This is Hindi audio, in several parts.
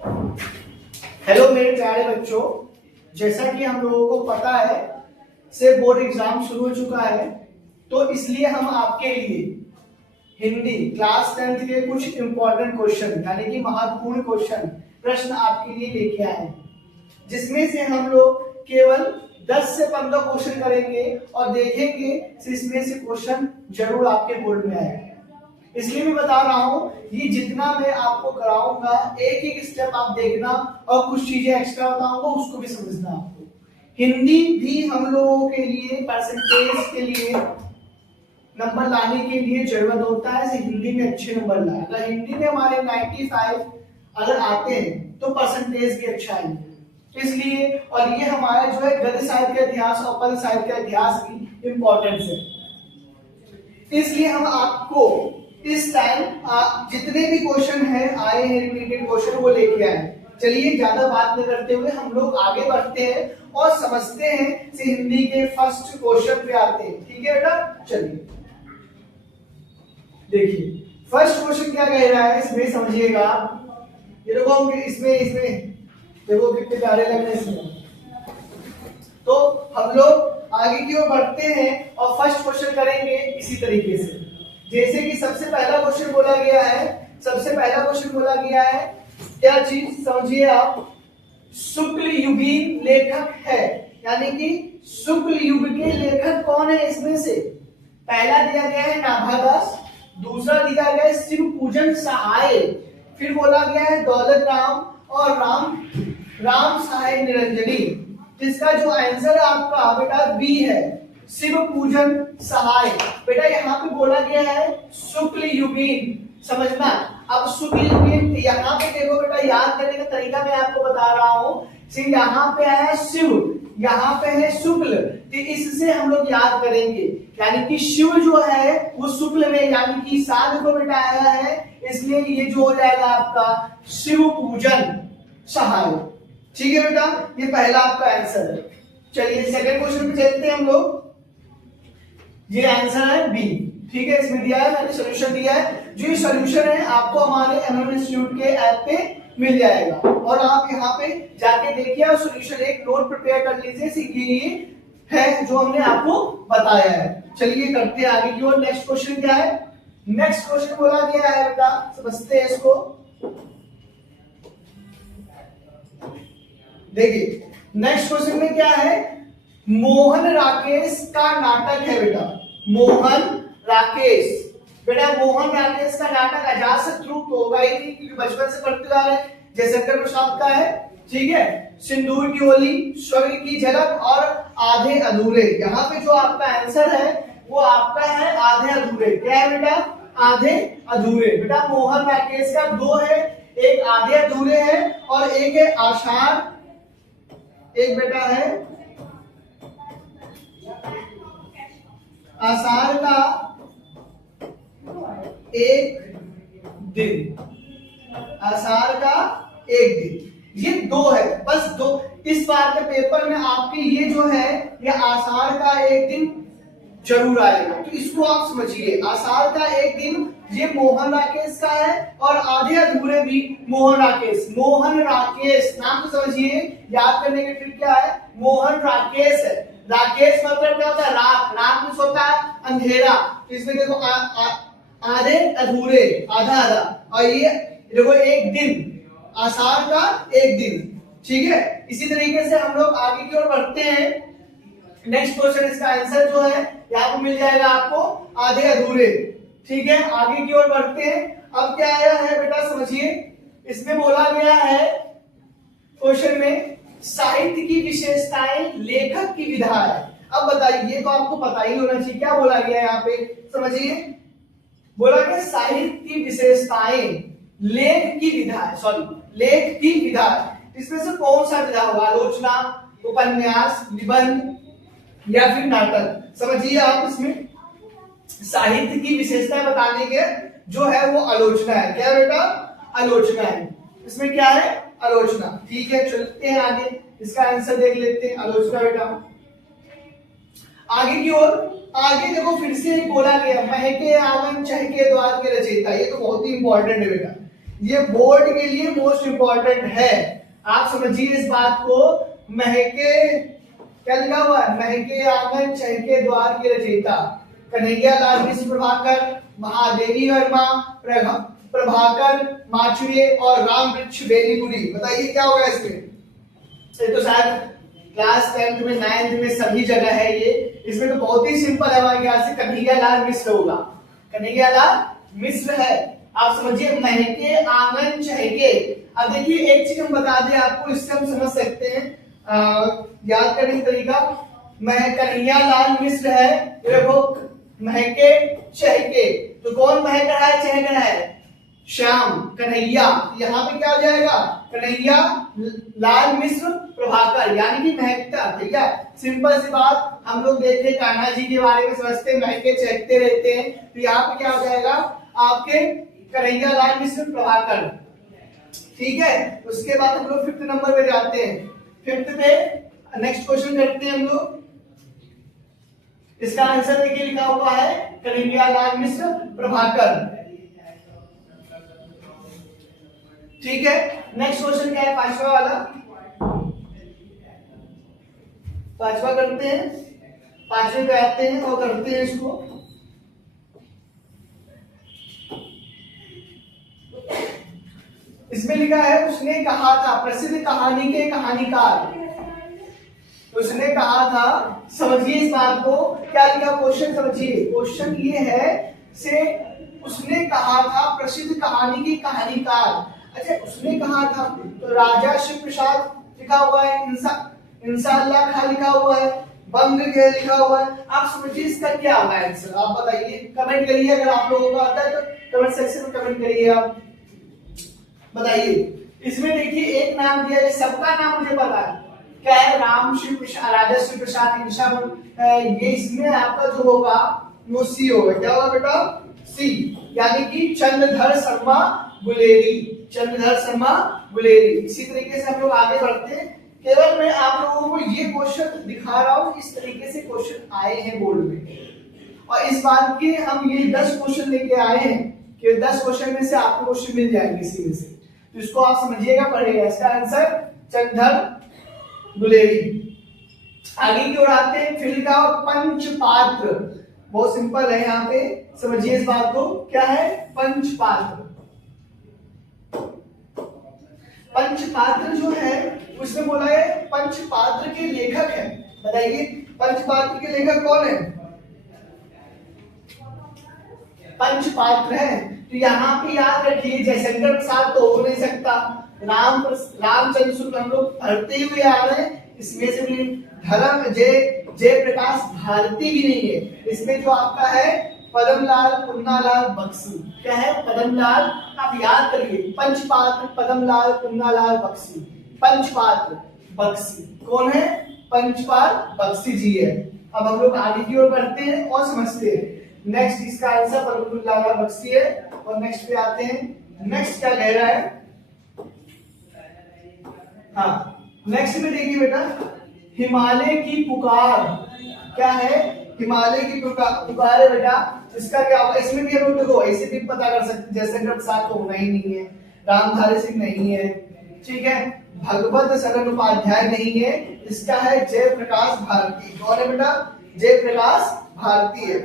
हेलो मेरे प्यारे बच्चों, जैसा कि हम लोगों को पता है से बोर्ड एग्जाम शुरू हो चुका है, तो इसलिए हम आपके लिए हिंदी क्लास 10th के कुछ इंपॉर्टेंट क्वेश्चन यानी कि महत्वपूर्ण क्वेश्चन प्रश्न आपके लिए लेके आए हैं, जिसमें से हम लोग केवल 10 से 15 क्वेश्चन करेंगे और देखेंगे इसमें से क्वेश्चन जरूर आपके बोर्ड में आएगा। इसलिए मैं बता रहा हूं, ये जितना मैं आपको कराऊंगा एक एक स्टेप आप देखना और कुछ चीजें एक्स्ट्रा बताऊंगा उसको भी समझना। आपको हिंदी भी हम लोगों के लिए परसेंटेज के लिए नंबर लाने के लिए जरूरत होता है हिंदी में अच्छे नंबर लाए। अगर हिंदी में हमारे 95 अगर आते हैं तो परसेंटेज भी अच्छा आएंगे। इसलिए और ये हमारा जो है गद्य साहित्य का इतिहास और पद्य साहित्य का इतिहास की इंपॉर्टेंस है। इसलिए हम आपको इस टाइम जितने भी क्वेश्चन है आए हैं रिपीटेड क्वेश्चन वो लेके आए। चलिए ज्यादा बात न करते हुए हम लोग आगे बढ़ते हैं और समझते हैं से हिंदी के फर्स्ट क्वेश्चन पे आते हैं। ठीक है बेटा, चलिए देखिए फर्स्ट क्वेश्चन क्या कह रहा है इसमें समझिएगा। ये देखो इसमें देखो कितने प्यारे लग रहे हैं इसमें। तो हम लोग आगे की ओर बढ़ते हैं और फर्स्ट क्वेश्चन करेंगे इसी तरीके से, जैसे कि सबसे पहला क्वेश्चन बोला गया है क्या चीज समझिए आप, शुक्ल युगीन लेखक है, यानी कि शुक्ल युग के लेखक कौन है इसमें से। पहला दिया गया है नाभादास, दूसरा दिया गया है शिव पूजन सहाय, फिर बोला गया है दौलत राम और राम सहाय निरंजनी। जिसका जो आंसर आपका बेटा बी है, शिव पूजन सहाय। बेटा यहाँ पे बोला गया है शुक्ल युगीन, समझना। अब शुक्ल युगीन यहाँ पे देखो बेटा, याद करने का तरीका मैं आपको बता रहा हूँ। यहाँ पे है शिव, यहाँ पे है शुक्ल, तो इससे हम लोग याद करेंगे, यानी कि शिव जो है वो शुक्ल में यानी कि साध को बेटा आया है, इसलिए ये जो हो जाएगा आपका शिव पूजन सहाय। ठीक है बेटा, ये पहला आपका आंसर है। चलिए सेकंड क्वेश्चन पे चलते हैं हम लोग। ये आंसर है बी। ठीक है, इसमें दिया है मैंने सोल्यूशन दिया है, जो ये सोल्यूशन है आपको हमारे एमएम इंस्टीट्यूट के ऐप पे मिल जाएगा और आप यहाँ पे जाके देखिए और सोल्यूशन एक नोट प्रिपेयर कर लीजिए। ये है जो हमने आपको बताया है। चलिए करते हैं आगे की ओर। नेक्स्ट क्वेश्चन क्या है, नेक्स्ट क्वेश्चन बोला गया है बेटा, समझते हैं इसको। देखिए नेक्स्ट क्वेश्चन में क्या है, मोहन राकेश का नाटक है बेटा, मोहन राकेश। बेटा मोहन राकेश का नाटक अजातशत्रु तो होगा ही नहीं क्योंकि बचपन से पढ़ते आ रहे हैं, जयशंकर प्रसाद का है। ठीक है, सिंदूर की होली, स्वर्ग की झलक और आधे अधूरे। यहाँ पे जो आपका आंसर है वो आपका है आधे अधूरे। क्या है बेटा, आधे अधूरे। बेटा मोहन राकेश का दो है, एक आधे अधूरे है और एक है आषाढ़, एक बेटा है आषाढ़ का एक दिन, आषाढ़ का एक दिन। ये दो है, बस दो। इस बार के पेपर में आपके ये जो है ये आषाढ़ का एक दिन जरूर आएगा, तो इसको आप समझिए। आषाढ़ का एक दिन ये मोहन राकेश का है और आधे अधूरे भी मोहन राकेश। मोहन राकेश नाम तो समझिए, याद करने की ट्रिक क्या है, मोहन राकेश है। राकेश मतलब क्या होता है, रात, रात में होता है अंधेरा, तो इसमें देखो आधे अधूरे, आधा आधा, और ये देखो एक दिन, आषाढ़ का एक दिन। ठीक है, इसी तरीके से हम लोग आगे की ओर बढ़ते हैं। नेक्स्ट क्वेश्चन, इसका आंसर जो है यहाँ पे मिल जाएगा आपको आधे अधूरे। ठीक है, आगे की ओर बढ़ते हैं। अब क्या आया है बेटा समझिए, इसमें बोला गया है क्वेश्चन में साहित्य की विशेषताएं लेखक की विधा है। अब बताइए, ये तो आपको पता ही होना चाहिए, क्या बोला गया है यहाँ पे समझिए। बोला गया साहित्य की विशेषताएं लेख की विधा है, सॉरी लेख की विधा है। इसमें से कौन सा विधा होगा, आलोचना, उपन्यास, निबंध या फिर नाटक। समझिए आप, इसमें साहित्य की विशेषताएं बताने के जो है वो आलोचना है। क्या बेटा, आलोचना है। इसमें क्या है, आलोचना। ठीक है, चलते हैं आगे, इसका आंसर देख लेते हैं। आलोचना बेटा आगे की ओर। आगे देखो फिर से बोला गया महके आंगन चहके द्वार के रचयिता। ये तो बहुत ही इंपॉर्टेंट है बेटा। ये बोर्ड के लिए मोस्ट इंपॉर्टेंट है, आप समझिए इस बात को। महके क्या लिखा हुआ है, महके आंगन चहके द्वार के रचयिता कन्हैया लाल मिश्र प्रभाकर, महादेवी वर्मा, प्रभाकर माचुए और राम वृक्ष बेलीपुरी। बताइए क्या होगा इसमें? ये तो शायद क्लास 10th में 9th में सभी जगह है ये। इसमें तो बहुत ही सिंपल है, हमारे यहाँ से कन्हैया लाल मिश्र होगा, कन्हैया लाल मिश्र है। आप समझिए महके आंगन चहके। अब देखिए एक चीज हम बता दें आपको, इससे हम समझ सकते हैं, याद करने का तरीका। कन्हैया लाल मिश्र है, देखो महके चहके, तो कौन महक रहा है चहक रहा है? श्याम, कन्हैया। यहाँ पे क्या हो जाएगा? कन्हैया लाल मिश्र प्रभाकर, यानी कि महकता। ठीक है, सिंपल सी बात। हम लोग देखते कान्हा जी के बारे में समझते, महके चहकते रहते हैं, तो यहाँ पे क्या हो जाएगा आपके कन्हैया लाल मिश्र प्रभाकर। ठीक है, उसके बाद हम लोग 5th नंबर पे जाते हैं। 5th पे नेक्स्ट क्वेश्चन करते हैं हम लोग। इसका आंसर देखिए लिखा हुआ है कन्हैया लाल मिश्र प्रभाकर। ठीक है, नेक्स्ट क्वेश्चन क्या है? 5वां वाला, 5वां करते हैं, 5वें पे आते हैं और करते हैं इसको। इसमें लिखा है उसने कहा था, प्रसिद्ध कहानी के कहानीकार। उसने कहा था, समझिए इस बात को, क्या लिखा क्वेश्चन समझिए। क्वेश्चन ये है से उसने कहा था प्रसिद्ध कहानी के कहानीकार। अच्छा, उसने कहा था तो राजा शिव प्रसाद लिखा हुआ है, इंशाअल्लाह खां लिखा हुआ है, बंग लिखा हुआ है। आप समझिए इसका क्या होगा आंसर, आप बताइए, कमेंट करिए। अगर आप लोगों को आता है तो कमेंट सेक्शन में कमेंट करिए, आप बताइए। इसमें देखिए एक नाम दिया है, सबका नाम मुझे पता है, क्या है? राम शिव प्रसाद, राजा शिव प्रसाद ये इसमें आपका जो होगा वो सी होगा। क्या होगा बेटा? सी, यानी कि चंद्रधर शर्मा गुलेरी, चंद्रधर शर्मा गुलेरी। इसी तरीके से हम लोग आगे बढ़ते हैं। केवल मैं आप लोगों को ये क्वेश्चन दिखा रहा हूं, इस तरीके से क्वेश्चन आए हैं बोर्ड में, और इस बात के हम ये 10 क्वेश्चन लेके आए हैं कि 10 क्वेश्चन में से आपको क्वेश्चन मिल जाएंगे इसी में से, तो इसको आप समझिएगा, पढ़िएगा। इसका आंसर चंद्रधर गुलेरी। आगे की ओर आते हैं, फिर का पंचपात्र, बहुत सिंपल है, यहाँ पे समझिए इस बात को। क्या है? पंचपात्र। पंचपात्र जो है उसमें बोला है पंचपात्र के लेखक है। बताइए पंचपात्र के लेखक कौन है? पंचपात्र है, तो यहाँ पे याद रखिए जयशंकर प्रसाद तो हो नहीं सकता, रामचंद्र शुक्ल हम लोग पढ़ते हुए आ रहे हैं, इसमें से भी धर्म जय प्रकाश भारती भी नहीं है। इसमें जो आपका है पद्मलाल पुन्नालाल बख्शी। क्या है? पद्मलाल, आप याद करिए, पंचपात्र पद्मलाल पुन्नालाल बख्शी, पंचपात्र बख्शी कौन है? पंचपात्र बख्शी जी है। अब हम लोग आगे की ओर बढ़ते हैं और समझते हैं। नेक्स्ट इसका आंसर पद्मलाल बख्शी है। और नेक्स्ट पे आते हैं, नेक्स्ट क्या कह रहा है? हाँ, नेक्स्ट में देखिए बेटा, हिमालय की पुकार। क्या है? हिमालय की पुकार है बेटा। इसका क्या होगा? इसमें भी हम लोग देखो ऐसे भी पता कर सकते, जयशंकर प्रसाद तो होना ही नहीं है, रामधारी सिंह नहीं है, ठीक है, भगवत शरण उपाध्याय नहीं है, इसका है जयप्रकाश भारती। कौन है बेटा? जयप्रकाश भारती है।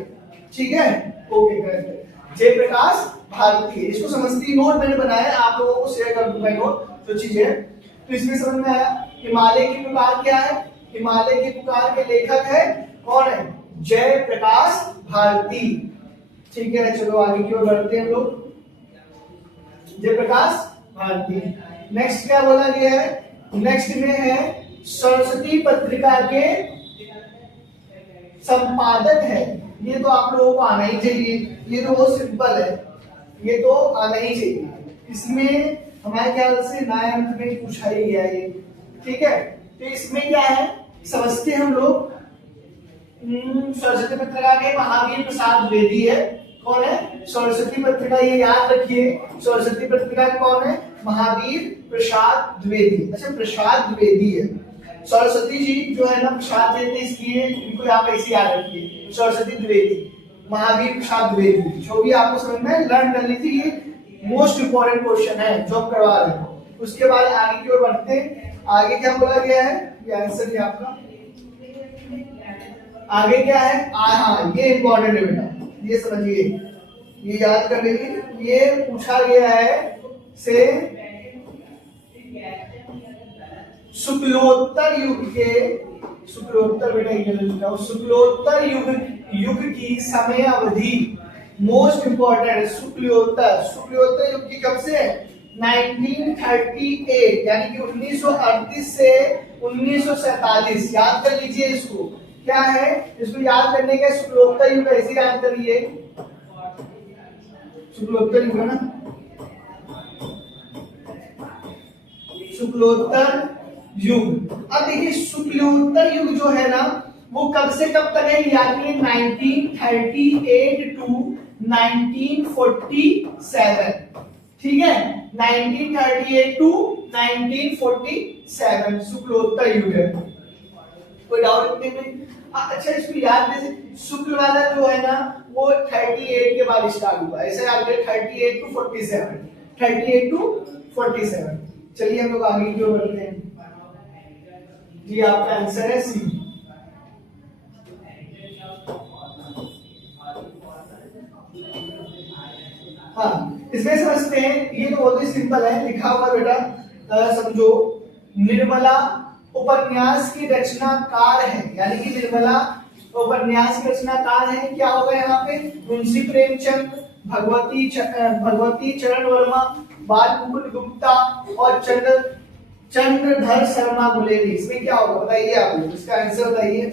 ठीक है, ओके करेक्ट, जयप्रकाश भारती है। इसको समझती नोट मैंने बनाया, आप लोगों को शेयर कर दूंगा नोट, तो चीजें तो इसमें समझ में आया। हिमालय की पुकार क्या है? हिमालय की पुकार के लेखक है कौन है? जयप्रकाश भारती। ठीक है, चलो आगे की ओर बढ़ते हैं हम लोग। जयप्रकाश भारती। नेक्स्ट क्या बोला गया है? नेक्स्ट में है सरस्वती पत्रिका के संपादक है। ये तो आप लोगों को आना ही चाहिए, ये तो बहुत सिंपल है, ये तो आना ही चाहिए। इसमें हमारे ख्याल से 9th में पूछा ही गया ये। ठीक है, तो इसमें क्या है समझते हम लोग। सरस्वती पत्रिका के महावीर प्रसाद द्विवेदी है। कौन है? सरस्वती पत्रिका, ये याद रखिए, सरस्वती पत्रिका कौन है? महावीर प्रसाद द्विवेदी। अच्छा, प्रसाद द्विवेदी है। सरस्वती जी जो है ना प्रसाद देते, इसलिए इनको आप ऐसे याद रखिए, सरस्वती द्विवेदी, महावीर प्रसाद द्विवेदी। जो भी आपको समझ में लर्न कर लीजिए, मोस्ट इंपॉर्टेंट क्वेश्चन है जो हम करवा रहे हैं। उसके बाद आगे की ओर बढ़ते हैं। आगे क्या बोला गया है, ये आंसर है आपका। आगे क्या है, हाँ ये इंपॉर्टेंट है बेटा, ये समझिए, ये याद कर लीजिए। ये पूछा गया है से शुक्लोत्तर युग के, शुक्लोत्तर बेटा शुक्लोत्तर युग की समय अवधि, मोस्ट इंपॉर्टेंट शुक्लोत्तर, शुक्लोत्तर युग की कब से 1938 यानी कि 1938 से 1947, याद कर लीजिए इसको। क्या है इसको याद करने का, शुक्लोत्तर युग ऐसे याद करिए, शुक्लोत्तर युग है ना, शुक्लोत्तर युग। अब देखिए शुक्लोत्तर युग जो है ना वो कब से कब तक है, याद करिए 1938 टू 1947, ठीक है, 1938 टू 1947 शुक्लोत्तर युग है। कोई डाउट में? अच्छा इसको याद जैसे शुक्ल वाला जो है ना वो 38 के बाद स्टार्ट हुआ, ऐसे याद करें 38 टू 47, 38 टू 47। चलिए हम लोग आगे की ओर बढ़ते हैं। जी आपका आंसर है सी। हाँ इसमें समझते हैं, ये तो बहुत ही सिंपल है, लिखा हुआ बेटा समझो। निर्मला उपन्यास की रचनाकार है, यानी कि निर्मला उपन्यास की रचनाकार है, क्या होगा यहाँ पे, मुंशी प्रेमचंद, भगवती चरण वर्मा, बाल मुकुंद गुप्ता और चंद्रधर शर्मा बुलेली। इसमें क्या होगा बताइए आप लोग, इसका आंसर बताइए,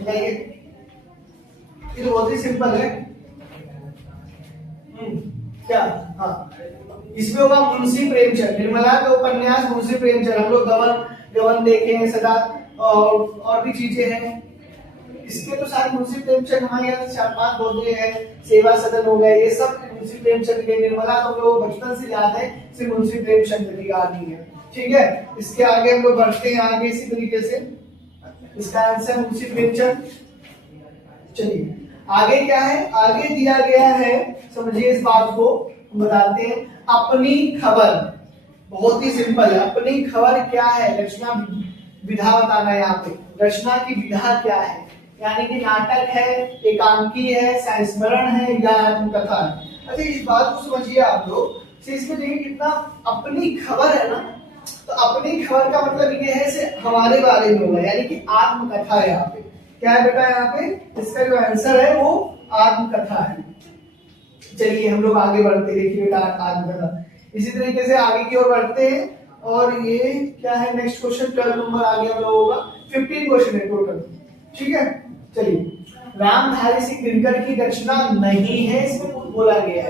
बताइए। ये तो बहुत ही सिंपल है। क्या, हाँ इसमें होगा मुंशी प्रेमचंद, निर्मला का उपन्यास मुंशी प्रेमचंद। हम लोग गवन देखे हैं सदा, और भी चीजें हैं, इसके तो सारे मुंशी प्रेमचंद हमारे यहाँ 4-5 बोलते हैं, सेवा सदन हो गए, ये सब मुंशी प्रेमचंद के। निर्मला तो हम लोग बचपन से याद है, सिर्फ मुंशी प्रेमचंद की कहानी है, ठीक है। इसके आगे हम लोग बढ़ते हैं आगे इसी तरीके से, इसका आंसर मुंशी प्रेमचंद। चलिए आगे क्या है, आगे दिया गया है, समझिए इस बात को बताते हैं। अपनी खबर, बहुत ही सिंपल है, अपनी खबर क्या है, रचना विधा बताना है यहाँ पे, रचना की विधा क्या है, यानी कि नाटक है, एकांकी है, संस्मरण है या आत्मकथा है। अच्छा इस बात को समझिए आप लोग, इसमें देखिए कितना अपनी खबर है ना, तो अपनी खबर का मतलब ये है से हमारे बारे में होगा, यानी कि आत्मकथा है यहाँ पे। क्या है बेटा यहाँ पे, इसका जो आंसर है वो आत्मकथा है। चलिए हम लोग आगे बढ़ते हैं, देखिए बेटा आत्मकथा। इसी तरीके से आगे की ओर बढ़ते हैं, और ये क्या है नेक्स्ट क्वेश्चन, 12 नंबर आगे हम लोग होगा, 15 क्वेश्चन है टोटल, ठीक है। चलिए रामधारी सिंह दिनकर की रचना नहीं है, इसमें बोला गया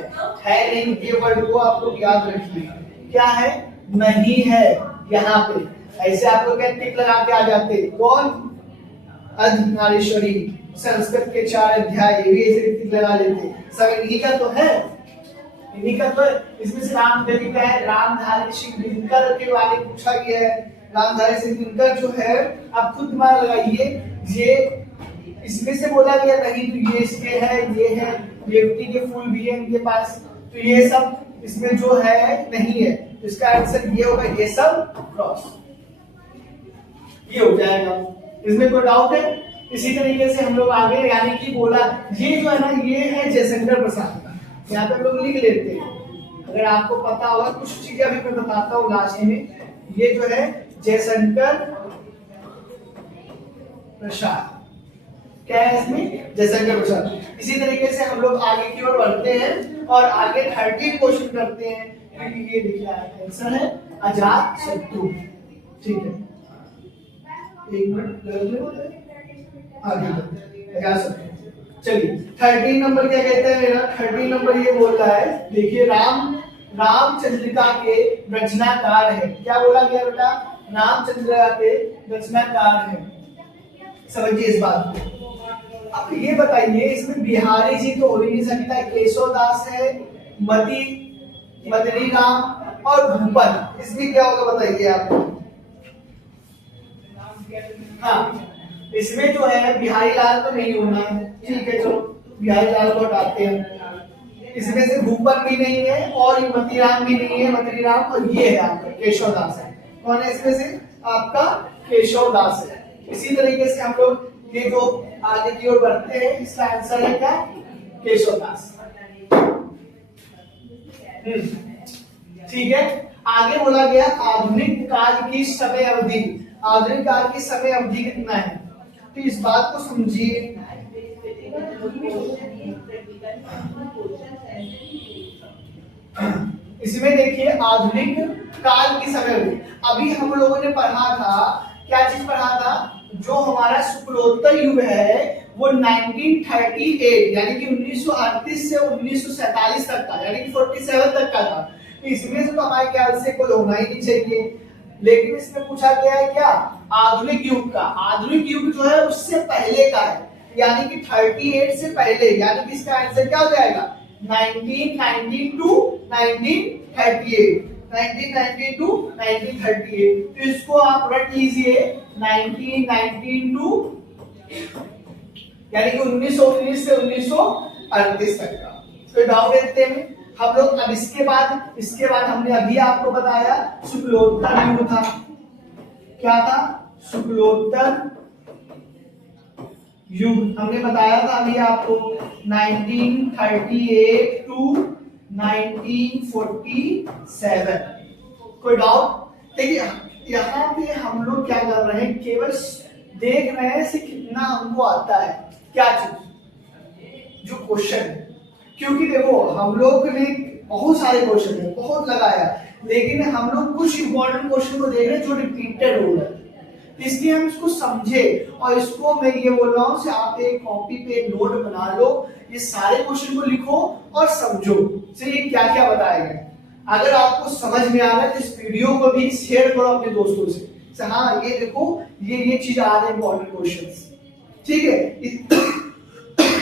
है नहीं, ये वर्ड को आप लोग याद रखिए, क्या है, नहीं है यहाँ पे। ऐसे आप लोग टिक लगा के आ जाते, कौन, अर्धनारीश्वरी, संस्कृत के 4 अध्याय, ये भी ऐसे टिक लगा लेते, सब इन्हीं का तो है, इन्हीं का तो है। इसमें से नाम देखिए क्या है, रामधारी सिंह दिनकर के बारे में पूछा गया है। रामधारी सिंह दिनकर जो है, आप खुद दिमाग लगाइए, ये इसमें से बोला गया नहीं, तो ये इसके है, ये है, व्यक्ति के फूल भी है इनके पास, तो ये सब इसमें जो है नहीं है, तो इसका आंसर ये होगा, ये सब क्रॉस, ये हो जाएगा। इसमें कोई डाउट है? इसी तरीके से हम लोग आगे, यानी कि बोला ये जो है ना, ये है जयशंकर प्रसाद का, यहाँ पे हम लोग लिख लेते हैं, अगर आपको पता होगा कुछ चीजें अभी मैं बताता हूँ लास्ट में। ये जो है जयशंकर प्रसाद, क्या है इसमें, जयशंकर प्रसाद। इसी तरीके से हम लोग आगे की ओर बढ़ते हैं और आगे 30 क्वेश्चन करते हैं, क्योंकि ये लिखा है आंसर है अजात शत्रु, ठीक है। एक मिनट आगे अजात शत्रु। चलिए 13 नंबर क्या कहते हैं मेरा, 13 नंबर ये बोल रहा है, देखिए रामचंद्रिका के रचनाकार है, क्या बोला गया बेटा, रामचंद्रिका के रचनाकार है, समझिए इस बात को। अब ये बताइए, इसमें बिहारी जी तो हो ही नहीं सकता, केशवदास है, मदनी राम और भूपन, इसमें क्या होगा बताइए आप। हाँ इसमें जो है बिहारी लाल तो नहीं होना है, ठीक है, चलो बिहारी लाल को हटाते हैं। इसमें से भूपन भी नहीं है और ये मतीराम भी नहीं है, मतीराम, और ये है आपका केशव दास है। कौन है इसमें से? आपका केशव दास है। इसी तरीके से हम लोग ये जो आगे की ओर बढ़ते हैं, इसका आंसर है क्या? केशव दास। ठीक है, आगे बोला गया आधुनिक काल की समय अवधि। आधुनिक काल की समय अवधि कितना है? तो इस बात को समझिए, इसमें देखिए आधुनिक काल की समय अवधि। अभी हम लोगों ने पढ़ा था, क्या चीज पढ़ा था? जो हमारा शुक्लोत्तर युग है वो 1938 यानी कि 1938 से 1947 तक का, यानी कि 47 तक का था। तो इसमें से तो हमारे ख्याल से कोई होना ही नहीं चाहिए, लेकिन इसमें पूछा गया है क्या? आधुनिक युग का। आधुनिक युग जो है उससे पहले का है, यानी कि 38 से पहले, यानी कि इसका आंसर क्या हो जाएगा? 1990 टू 1938, 1990 टू 1938। तो इसको आप रट लीजिए 1919 टू, यानी कि 1919 से 1938 तक का। तो डाउट देखते हैं हम लोग। अब इसके बाद हमने अभी आपको बताया शुक्लोत्तर युग था। क्या था? शुक्लोत्तर युग हमने बताया था अभी आपको 1938 टू 1947। कोई डाउट? देखिए यहाँ पे हम लोग क्या कर रहे हैं, केवल देख रहे हैं से कितना हमको आता है, क्या चीज, जो क्वेश्चन है। क्योंकि देखो हम लोग ने बहुत सारे क्वेश्चन है, बहुत लगाया, लेकिन हम लोग कुछ इंपॉर्टेंट क्वेश्चन को देख रहे हैं जो रिपीटेड हो रहा है, इसलिए हम इसको समझे। और इसको मैं ये बोल रहा हूँ, आप एक कॉपी पे नोट बना लो, ये सारे क्वेश्चन को लिखो और समझो से ये क्या क्या बताया गया। अगर आपको समझ में आ रहा है तो इस वीडियो को भी शेयर करो अपने दोस्तों से, हाँ ये देखो ये चीज आ रहे इंपॉर्टेंट क्वेश्चंस। ठीक है,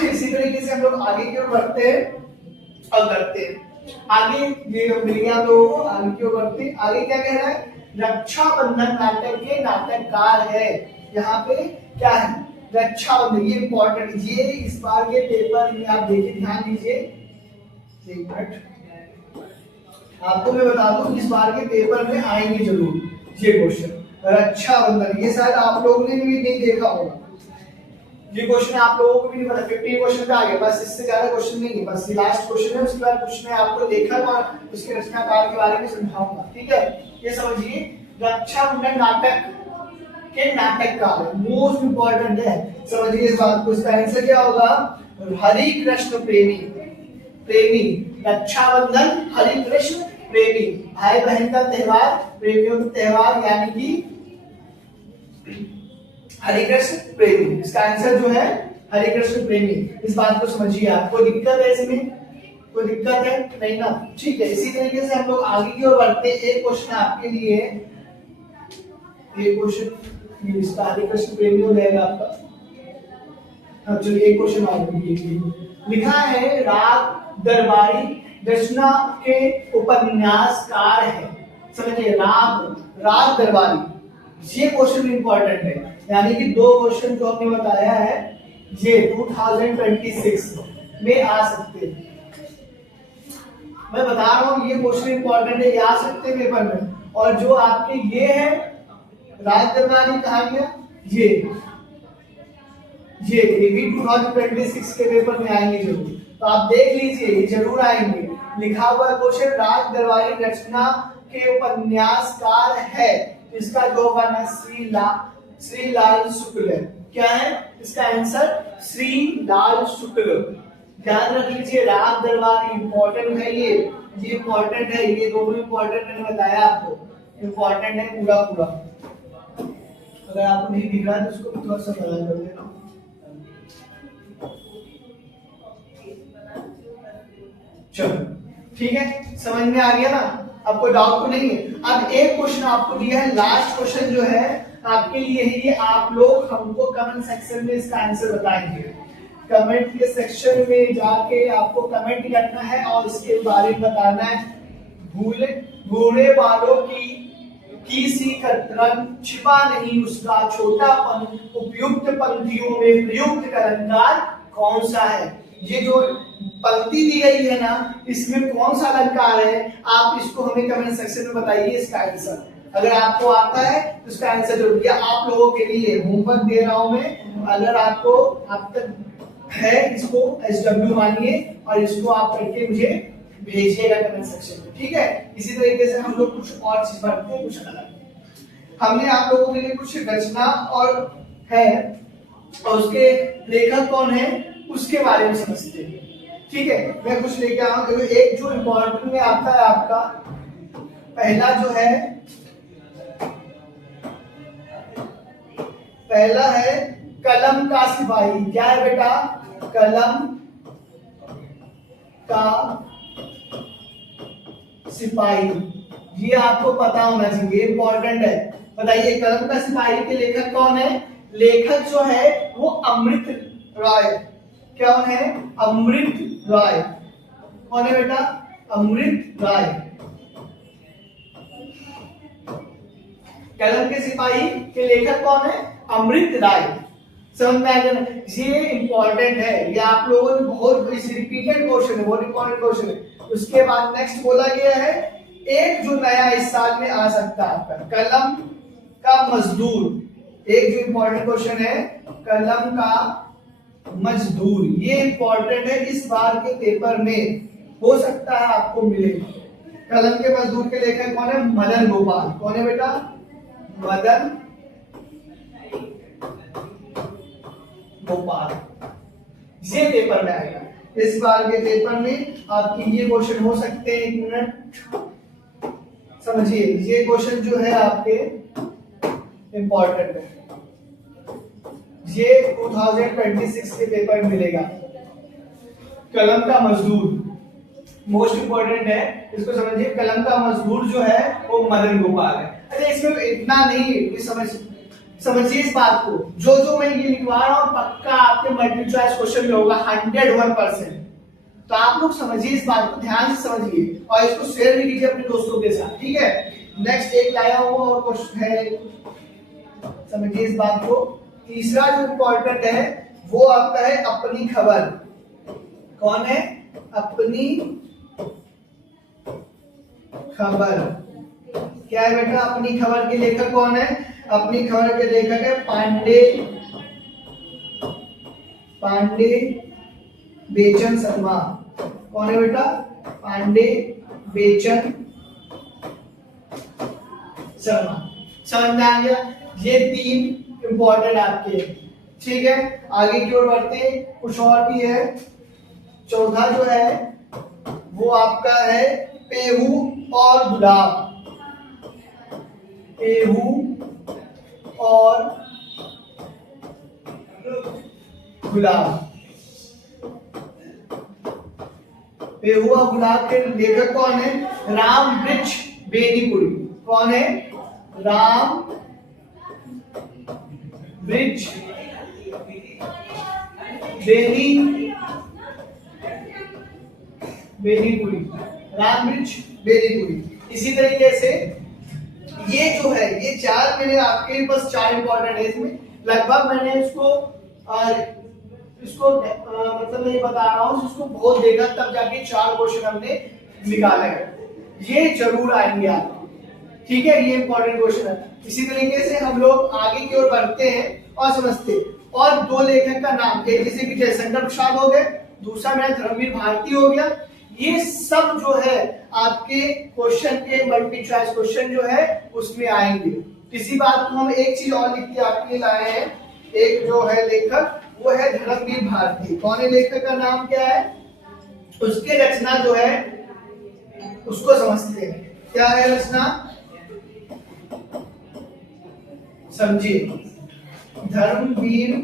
इसी तरीके से हम लोग आगे की ओर बढ़ते हैं और करते हैं। आगे ये मिल गया तो आगे की ओर बढ़ते हैं। आगे क्या कह रहा है? रक्षाबंधन नाटक के नाटककार है। यहाँ पे क्या है? रक्षाबंधन, ये इंपॉर्टेंट, ये इस बार के पेपर में आप देखिए, ध्यान दीजिए। एक मिनट आपको मैं बता दूं, इस बार के पेपर में आएंगे जरूर ये क्वेश्चन, रक्षाबंधन। ये शायद आप लोगों ने भी नहीं देखा होगा, ये क्वेश्चन आप लोगों को भी नहीं पता। 50 क्वेश्चन का आ गया, बस इससे ज्यादा क्वेश्चन नहीं है, बस ये लास्ट क्वेश्चन है। उसके बाद कुछ मैं आपको लेखक और उसके रचनाकार के बारे में समझाऊंगा। ठीक है, ये समझिए रक्षाबंधन नाटक के नाटककार मोस्ट इंपॉर्टेंट है, समझिए इस बात को। इसका आंसर क्या होगा? हरि कृष्ण प्रेमी। प्रेमी, रक्षाबंधन हरि कृष्ण प्रेमी, भाई बहन का त्योहार, प्रेमियों का त्योहार, यानी कि हरि कृष्ण प्रेमी। इसका आंसर जो है हरि कृष्ण प्रेमी। इस बात को समझिए आप। कोई दिक्कत है इसमें? कोई दिक्कत है नहीं ना? ठीक है, इसी तरीके से हम लोग आगे की ओर बढ़ते हैं। एक क्वेश्चन आपके लिए, एक क्वेश्चन इसका हरि कृष्ण प्रेमी हो जाएगा आपका। अब चलिए एक क्वेश्चन और लिखा है, राग दरबारी रचना के उपन्यासकार है। समझिए राग दरबारी, ये क्वेश्चन इंपॉर्टेंट है, यानी कि दो क्वेश्चन जो हमने बताया है ये 2026 में आ सकते हैं। मैं बता रहा हूँ ये क्वेश्चन इंपॉर्टेंट है, ये आ सकते हैं पेपर में। और जो आपके ये है राज दरबारी कहानियां, ये भी 2026 के पेपर में आएंगे जरूर, तो आप देख लीजिए ये जरूर आएंगे। लिखा हुआ क्वेश्चन, राज दरबारी रचना के उपन्यासकार है, इसका जो होगा ना श्री लाल शुक्ल। क्या है इसका आंसर? श्री लाल शुक्ल। ध्यान रख लीजिए, राग दरबारी इंपॉर्टेंट है, ये इंपॉर्टेंट है, ये दोनों इंपॉर्टेंट मैंने बताया आपको, इंपॉर्टेंट है पूरा। अगर आपको नहीं दिख रहा है तो उसको थोड़ा सा बड़ा कर देना। चलो ठीक है, समझ में आ गया ना? अब कोई डाउट तो नहीं है। अब एक क्वेश्चन आपको दिया है, लास्ट क्वेश्चन जो है आपके लिए है, ये आप लोग हमको कमेंट सेक्शन में इसका आंसर बताएंगे। कमेंट के सेक्शन में जाके आपको कमेंट करना है और इसके बारे में बताना है। भूले वालों की सी रंग छिपा नहीं उसका छोटापन, उपयुक्त पंक्तियों में प्रयुक्त अलंकार कौन सा है? ये जो पंक्ति दी गई है ना, इसमें कौन सा अलंकार है, आप इसको हमें कमेंट सेक्शन में बताइए इसका आंसर। अगर आपको आता है तो इसका आंसर जरूर, या आप लोगों के लिए होमवर्क दे रहा हूं मैं, अगर आपको अब तक है इसको SW मानिए और इसको आप करके मुझे भेजिएगा कमेंट सेक्शन में, ठीक है। इसी तरीके से हम लोग कुछ और चीज पढ़ते हैं, कुछ अलग। हमने आप लोगों के लिए कुछ रचना और है और उसके लेखक कौन है उसके बारे में समझते हैं, ठीक है। मैं कुछ लेके आया हूं। एक जो इम्पोर्टेंट में आता है आपका पहला जो है, पहला है कलम का सिपाही। क्या है बेटा? कलम का सिपाही, ये आपको पता होना चाहिए, इंपॉर्टेंट है। बताइए कलम का सिपाही के लेखक कौन है? लेखक जो है वो अमृत राय। क्या है? अमृत राय। कौन है बेटा? अमृत राय। कलम के सिपाही के लेखक कौन है? अमृत राय। समझ में आ गया? ये इंपॉर्टेंट है, ये आप लोगों ने बहुत रिपीटेड क्वेश्चन है, बहुत इंपॉर्टेंट क्वेश्चन है। उसके बाद नेक्स्ट बोला गया है एक जो नया इस साल में आ सकता है आपका, कलम का मजदूर। एक जो इंपॉर्टेंट क्वेश्चन है कलम का मजदूर, ये इंपॉर्टेंट है, इस बार के पेपर में हो सकता है आपको मिले। कलम के मजदूर के लेखक कौन है? मदन गोपाल। कौन है बेटा? मदन गोपाल। ये पेपर में आएगा, इस बार के पेपर में आपके ये क्वेश्चन हो सकते हैं। एक मिनट समझिए, ये क्वेश्चन जो है आपके इंपॉर्टेंट है, ये 2026 के पेपर में मिलेगा। कलम का मजदूर मोस्ट इंपॉर्टेंट है, इसको समझिए। कलम का मजदूर जो है वो मदन गोपाल है। अच्छा, इसमें इतना नहीं समझिए इस बात को, जो जो मैं ये लिखवा रहा हूँ पक्का आपके मल्टीपल चॉइस क्वेश्चन में होगा 101%। तो आप लोग समझिए इस बात को, ध्यान से समझिए और इसको शेयर भी कीजिए अपने दोस्तों के साथ, ठीक है। नेक्स्ट एक लाया हुआ और क्वेश्चन है, समझिए इस बात को। तीसरा जो इंपॉर्टेंट है वो आपका है अपनी खबर। कौन है? अपनी खबर। क्या है बेटा? अपनी खबर के लेखक कौन है? अपनी खबर के लेखक है पांडे बेचन शर्मा। कौन है बेटा? पांडे बेचन शर्मा। समझ में आ गया? ये तीन इंपॉर्टेंट आपके, ठीक है। आगे की ओर बढ़ते, कुछ और भी है। चौथा जो है वो आपका है पेहू और गुलाब। पेहू और गुलाब। पेहू और गुलाब के लेखक कौन है? राम वृक्ष बेनीपुरी। कौन है? राम वृक्ष बेनीपुरी। राम वृक्ष बेनीपुरी। इसी तरीके से ये जो है, ये चार मैंने आपके बस चार इंपॉर्टेंट है। इसमें लगभग मैंने इसको मतलब मैं ये बता रहा हूँ, इसको बहुत देखा तब जाके चार क्वेश्चन हमने निकाला है। ये जरूर आएंगे आप, ठीक है। ये इंपॉर्टेंट क्वेश्चन है। इसी तरीके से हम लोग आगे की ओर बढ़ते हैं और समझते हैं। और दो लेखक का नाम, एक जैसे कि जयशंकर प्रसाद हो गए, दूसरा मेरा धर्मवीर भारती हो गया। ये सब जो है आपके क्वेश्चन के मल्टीपल चॉइस क्वेश्चन जो है उसमें आएंगे। इसी बात को हम एक चीज और लिख के आपके लिए लाए हैं। एक जो है लेखक वो है धर्मवीर भारती। कौन है? लेखक का नाम क्या है? उसके रचना जो है उसको समझते हैं। क्या है रचना? समझिए, धर्मवीर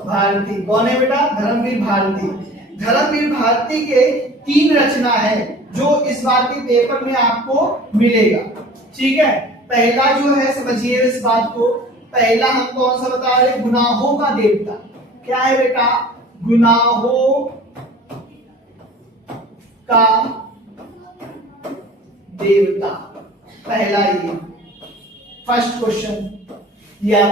भारती। कौन है बेटा? धर्मवीर भारती। धर्मवीर भारती के तीन रचना है जो इस बार के पेपर में आपको मिलेगा, ठीक है। पहला जो है, समझिए इस बात को, पहला हम कौन सा बता रहे? गुनाहों का देवता। क्या है बेटा? गुनाहों का देवता। पहला ये फर्स्ट क्वेश्चन, ये